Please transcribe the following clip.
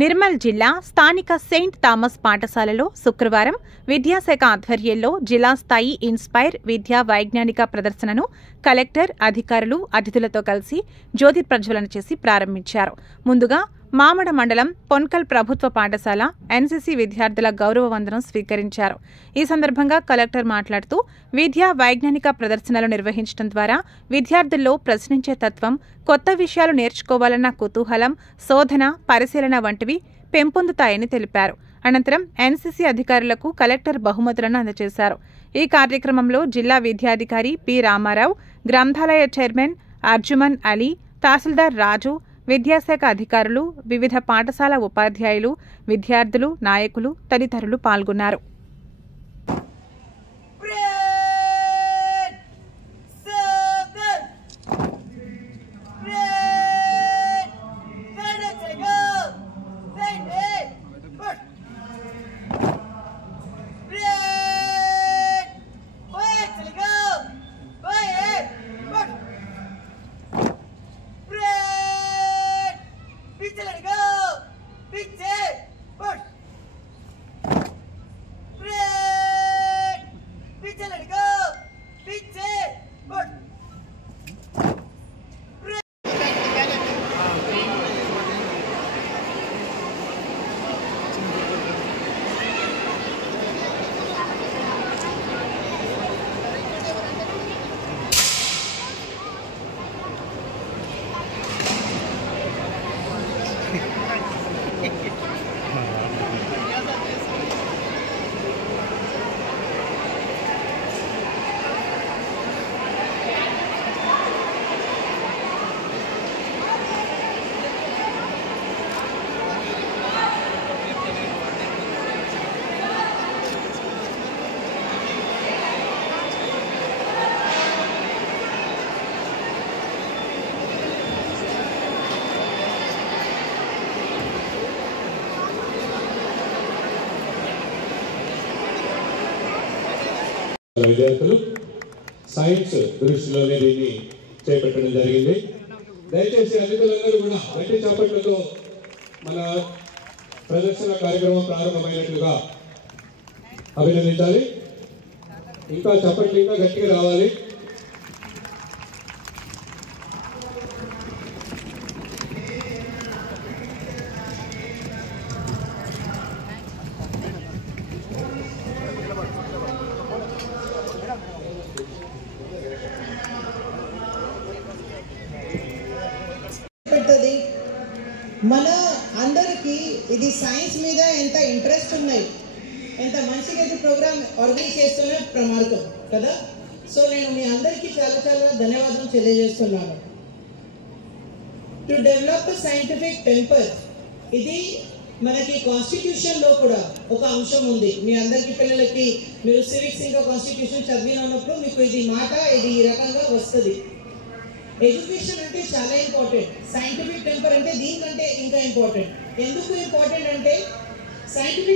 నిర్మల్ జిల్లా స్థానిక Saint Thomas పాఠశాలలో శుక్రవారం విద్యాశాఖ ఆధ్వర్యంలో జిల్లా స్థాయి ఇన్స్పైర్ విద్యా వైజ్ఞానిక ప్రదర్శనను కలెక్టర్, అధికారులు, అతిథులతో కలిసి జ్యోతి ప్రజ్వలన చేసి ప్రారంభించారు. ముందుగా మామడ మండలం పొన్కల్ ప్రభుత్వ పాఠశాల ఎన్సీసీ విద్యార్థుల గౌరవ వందనం స్వీకరించారు. ఈ సందర్భంగా కలెక్టర్ మాట్లాడుతూ విద్యా వైజ్ఞానిక ప్రదర్శనలు నిర్వహించడం ద్వారా విద్యార్థుల్లో ప్రశ్నించే తత్వం, కొత్త విషయాలు నేర్చుకోవాలన్న కుతూహలం, శోధన, పరిశీలన వంటివి పెంపొందుతాయని తెలిపారు. అనంతరం ఎన్సీసీ అధికారులకు కలెక్టర్ బహుమతులను అందజేశారు. ఈ కార్యక్రమంలో జిల్లా విద్యాధికారి పి రామారావు, గ్రంథాలయ చైర్మన్ అర్జుమన్ అలీ, తహసీల్దార్ రాజు, విద్యాశాఖ అధికారులు, వివిధ పాఠశాల ఉపాధ్యాయులు, విద్యార్థులు, నాయకులు తదితరులు పాల్గొన్నారు. విద్యార్థులు సైన్స్ దృష్టిలోనే దీన్ని చేపట్టడం జరిగింది. దయచేసి అధికారులందరూ కూడా గట్టి చప్పట్లతో మన ప్రదర్శన కార్యక్రమం ప్రారంభమైనట్లుగా అభినందించాలి. ఇంకా చప్పట్లు ఇంకా గట్టిగా రావాలి. మన అందరికీ ఇది సైన్స్ మీద ఎంత ఇంట్రెస్ట్ ఉన్నాయి, ఎంత మంచిగా అయితే ప్రోగ్రామ్ ఆర్గనైజ్ చేస్తున్న ప్రమాదం కదా. సో నేను మీ అందరికీ చాలా చాలా ధన్యవాదాలు తెలియజేస్తున్నాను. టు డెవలప్ సైంటిఫిక్ టెంపర్, ఇది మనకి కాన్స్టిట్యూషన్ లో కూడా ఒక అంశం ఉంది. మీ అందరికీ పిల్లలకి మీరు సివిక్స్ ఇంకా కాన్స్టిట్యూషన్ చదివినప్పుడు మీకు ఇది మాట ఇది ఈ రకంగా వస్తుంది. ఎడ్యుకేషన్ అంటే చాలా ఇంపార్టెంట్, సైంటిఫిక్ టెంపర్ అంటే దీనికంటే ఇంకా ఇంపార్టెంట్. ఎందుకు ఇంపార్టెంట్ అంటే సైంటిఫిక్